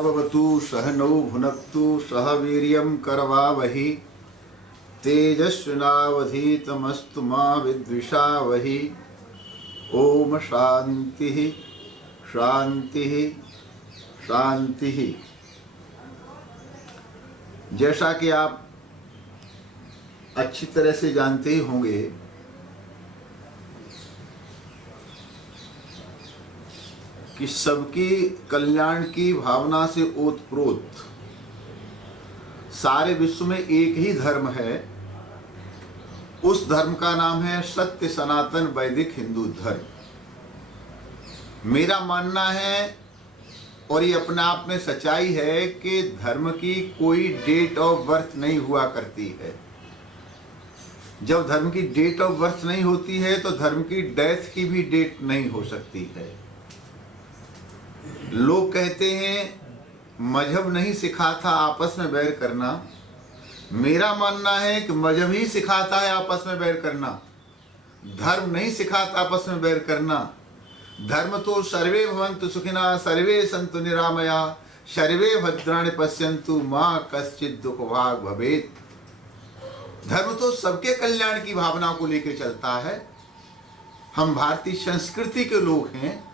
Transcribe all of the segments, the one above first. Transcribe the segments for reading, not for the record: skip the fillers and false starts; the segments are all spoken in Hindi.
भवतु सहनौ भुनक्तु सह वीर्यं करवावहि तेजस्विनावधीतमस्तु मा विद्विषावहि। ओम शांति शांति शांति। जैसा कि आप अच्छी तरह से जानते ही होंगे कि सबकी कल्याण की भावना से ओतप्रोत सारे विश्व में एक ही धर्म है। उस धर्म का नाम है सत्य सनातन वैदिक हिंदू धर्म। मेरा मानना है और ये अपने आप में सच्चाई है कि धर्म की कोई डेट ऑफ बर्थ नहीं हुआ करती है। जब धर्म की डेट ऑफ बर्थ नहीं होती है तो धर्म की डेथ की भी डेट नहीं हो सकती है। लोग कहते हैं मजहब नहीं सिखाता आपस में बैर करना। मेरा मानना है कि मजहब ही सिखाता है आपस में बैर करना, धर्म नहीं सिखाता आपस में बैर करना। धर्म तो सर्वे भवन्तु सुखिनः सर्वे सन्तु निरामया सर्वे भद्राणि पश्यन्तु मा कश्चित् दुःख भाग् भवेत्। धर्म तो सबके कल्याण की भावना को लेकर चलता है। हम भारतीय संस्कृति के लोग हैं,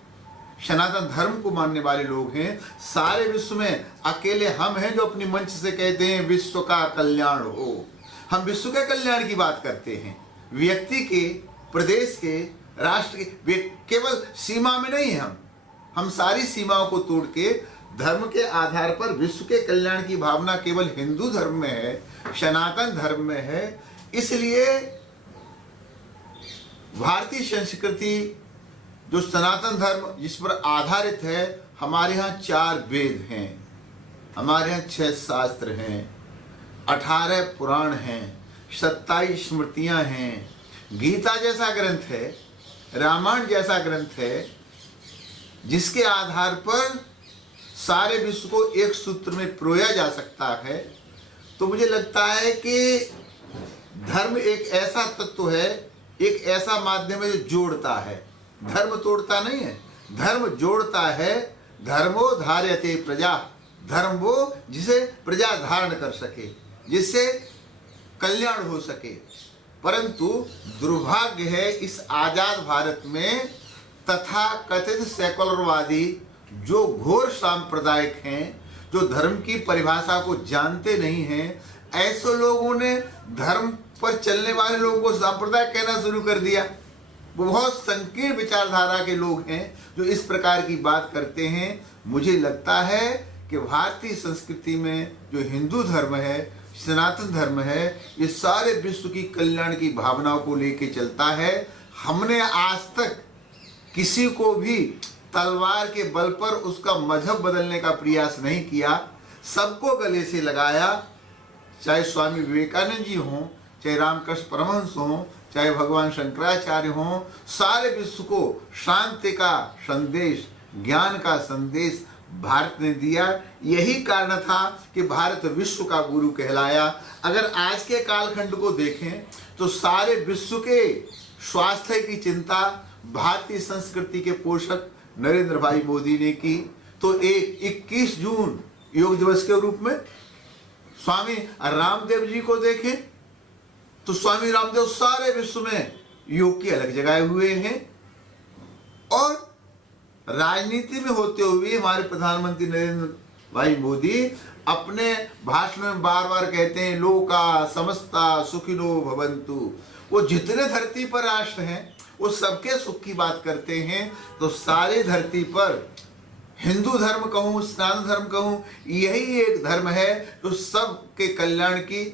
सनातन धर्म को मानने वाले लोग हैं। सारे विश्व में अकेले हम हैं जो अपनी मंच से कहते हैं विश्व का कल्याण हो। हम विश्व के कल्याण की बात करते हैं, व्यक्ति के, प्रदेश के, राष्ट्र के, केवल सीमा में नहीं। हम सारी सीमाओं को तोड़ के धर्म के आधार पर विश्व के कल्याण की भावना केवल हिंदू धर्म में है, सनातन धर्म में है। इसलिए भारतीय संस्कृति जो सनातन धर्म जिस पर आधारित है, हमारे यहाँ 4 वेद हैं, हमारे यहाँ 6 शास्त्र हैं, 18 पुराण हैं, 27 स्मृतियाँ हैं, गीता जैसा ग्रंथ है, रामायण जैसा ग्रंथ है, जिसके आधार पर सारे विश्व को एक सूत्र में पिरोया जा सकता है। तो मुझे लगता है कि धर्म एक ऐसा तत्व है, एक ऐसा माध्यम है जो जोड़ता है, धर्म तोड़ता नहीं है। धर्म जोड़ता है। धर्मो धार्यते प्रजा, धर्म वो जिसे प्रजा धारण कर सके, जिससे कल्याण हो सके। परंतु दुर्भाग्य है इस आजाद भारत में तथा कथित सेकुलरवादी जो घोर सांप्रदायिक हैं, जो धर्म की परिभाषा को जानते नहीं हैं, ऐसे लोगों ने धर्म पर चलने वाले लोगों को सांप्रदायिक कहना शुरू कर दिया। वो बहुत संकीर्ण विचारधारा के लोग हैं जो इस प्रकार की बात करते हैं। मुझे लगता है कि भारतीय संस्कृति में जो हिंदू धर्म है, सनातन धर्म है, ये सारे विश्व की कल्याण की भावनाओं को लेके चलता है। हमने आज तक किसी को भी तलवार के बल पर उसका मजहब बदलने का प्रयास नहीं किया, सबको गले से लगाया। चाहे स्वामी विवेकानंद जी हों, चाहे रामकृष्ण परमहंस हों, चाहे भगवान शंकराचार्य हों, सारे विश्व को शांति का संदेश, ज्ञान का संदेश भारत ने दिया। यही कारण था कि भारत विश्व का गुरु कहलाया। अगर आज के कालखंड को देखें तो सारे विश्व के स्वास्थ्य की चिंता भारतीय संस्कृति के पोषक नरेंद्र भाई मोदी ने की। तो 21 जून योग दिवस के रूप में स्वामी रामदेव जी को देखें तो स्वामी रामदेव सारे विश्व में योग की अलग जगाए हुए हैं। और राजनीति में होते हुए हमारे प्रधानमंत्री नरेंद्र भाई मोदी अपने भाषण में बार बार कहते हैं लोका समस्ता सुखिनो भवन्तु। वो जितने धरती पर राष्ट्र हैं वो सबके सुख की बात करते हैं। तो सारे धरती पर हिंदू धर्म कहूँ, सनातन धर्म कहूँ, यही एक धर्म है जो सबके कल्याण की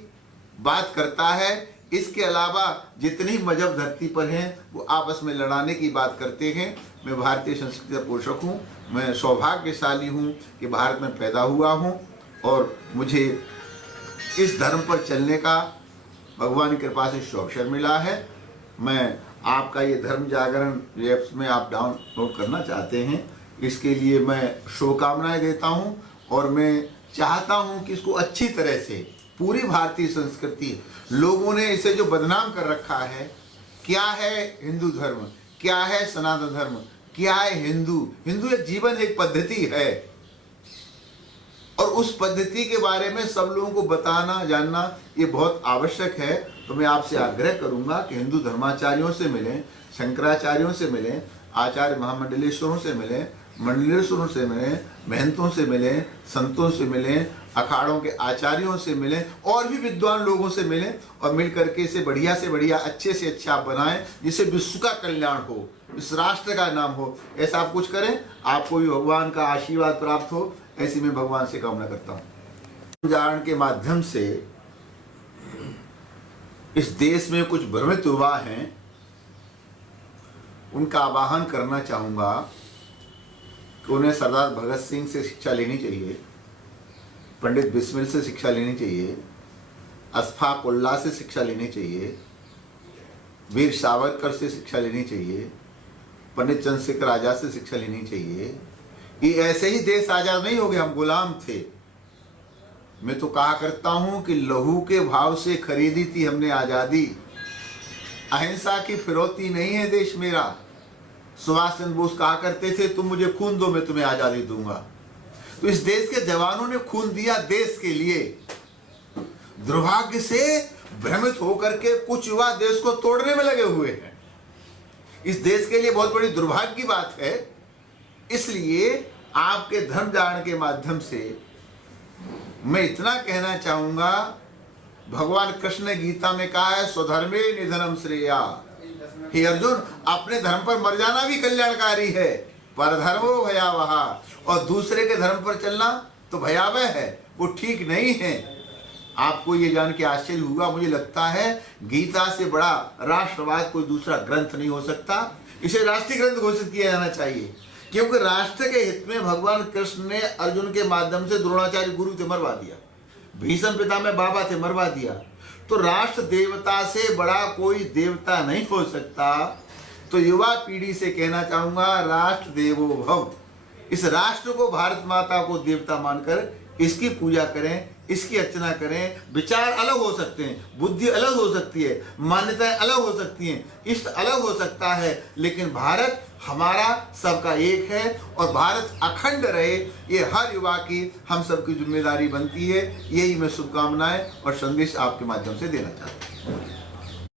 बात करता है। इसके अलावा जितनी मजहब धरती पर हैं वो आपस में लड़ाने की बात करते हैं। मैं भारतीय संस्कृति का पोषक हूँ, मैं सौभाग्यशाली हूँ कि भारत में पैदा हुआ हूँ और मुझे इस धर्म पर चलने का भगवान की कृपा से अवसर मिला है। मैं आपका ये धर्म जागरण ऐप्स में आप डाउनलोड करना चाहते हैं, इसके लिए मैं शुभकामनाएं देता हूँ और मैं चाहता हूँ कि इसको अच्छी तरह से पूरी भारतीय संस्कृति, लोगों ने इसे जो बदनाम कर रखा है, क्या है हिंदू धर्म, क्या है सनातन धर्म, क्या है हिंदू। हिंदू एक जीवन, एक पद्धति है। और उस पद्धति के बारे में सब लोगों को बताना जानना ये बहुत आवश्यक है। तो मैं आपसे आग्रह करूंगा कि हिंदू धर्माचार्यों से मिलें, शंकराचार्यों से मिलें, आचार्य महामंडलेश्वरों से मिलें, मंडलेश्वरों से मिलें, महंतों से मिलें, संतों से मिलें, अखाड़ों के आचार्यों से मिलें और भी विद्वान लोगों से मिलें और मिल करके इसे बढ़िया से बढ़िया, अच्छे से अच्छा बनाएं, जिससे विश्व का कल्याण हो, इस राष्ट्र का नाम हो। ऐसा आप कुछ करें, आपको भी भगवान का आशीर्वाद प्राप्त हो, ऐसी मैं भगवान से कामना करता हूँ। जान के माध्यम से इस देश में कुछ भ्रमित युवा हैं, उनका आवाहन करना चाहूंगा कि उन्हें सरदार भगत सिंह से शिक्षा लेनी चाहिए, पंडित बिस्मिल से शिक्षा लेनी चाहिए, अशफाक उल्लाह से शिक्षा लेनी चाहिए, वीर सावरकर से शिक्षा लेनी चाहिए, पंडित चंद्रशेखर आजाद से शिक्षा लेनी चाहिए। ये ऐसे ही देश आजाद नहीं हो गए, हम गुलाम थे। मैं तो कहा करता हूं कि लहू के भाव से खरीदी थी हमने आजादी, अहिंसा की फिरौती नहीं है देश मेरा। सुभाष चंद्र बोस कहा करते थे, तुम मुझे खून दो मैं तुम्हें आजादी दूंगा। तो इस देश के जवानों ने खून दिया देश के लिए। दुर्भाग्य से भ्रमित होकर के कुछ युवा देश को तोड़ने में लगे हुए हैं। इस देश के लिए बहुत बड़ी दुर्भाग्य की बात है। इसलिए आपके धर्म जान के माध्यम से मैं इतना कहना चाहूंगा, भगवान कृष्ण ने गीता में कहा है, स्वधर्मे निधनम श्रेया। हे अर्जुन, अपने धर्म पर मर जाना भी कल्याणकारी है, परधर्मो भयावह, और दूसरे के धर्म पर चलना तो भयावह है, वो ठीक नहीं है। आपको ये जान के आश्चर्य हुआ, मुझे लगता है गीता से बड़ा राष्ट्रवाद कोई दूसरा ग्रंथ नहीं हो सकता। इसे राष्ट्रीय ग्रंथ घोषित किया जाना चाहिए, क्योंकि राष्ट्र के हित में भगवान कृष्ण ने अर्जुन के माध्यम से द्रोणाचार्य गुरु थे मरवा दिया, भीष्म पितामह बाबा थे मरवा दिया। तो राष्ट्र देवता से बड़ा कोई देवता नहीं हो सकता। तो युवा पीढ़ी से कहना चाहूंगा, राष्ट्र देवो भव, इस राष्ट्र को, भारत माता को देवता मानकर इसकी पूजा करें, इसकी अर्चना करें। विचार अलग हो सकते हैं, बुद्धि अलग हो सकती है, मान्यताएं अलग हो सकती हैं, इष्ट अलग हो सकता है, लेकिन भारत हमारा सबका एक है और भारत अखंड रहे, ये हर युवा की, हम सबकी जिम्मेदारी बनती है। यही मैं शुभकामनाएं और संदेश आपके माध्यम से देना चाहता हूँ।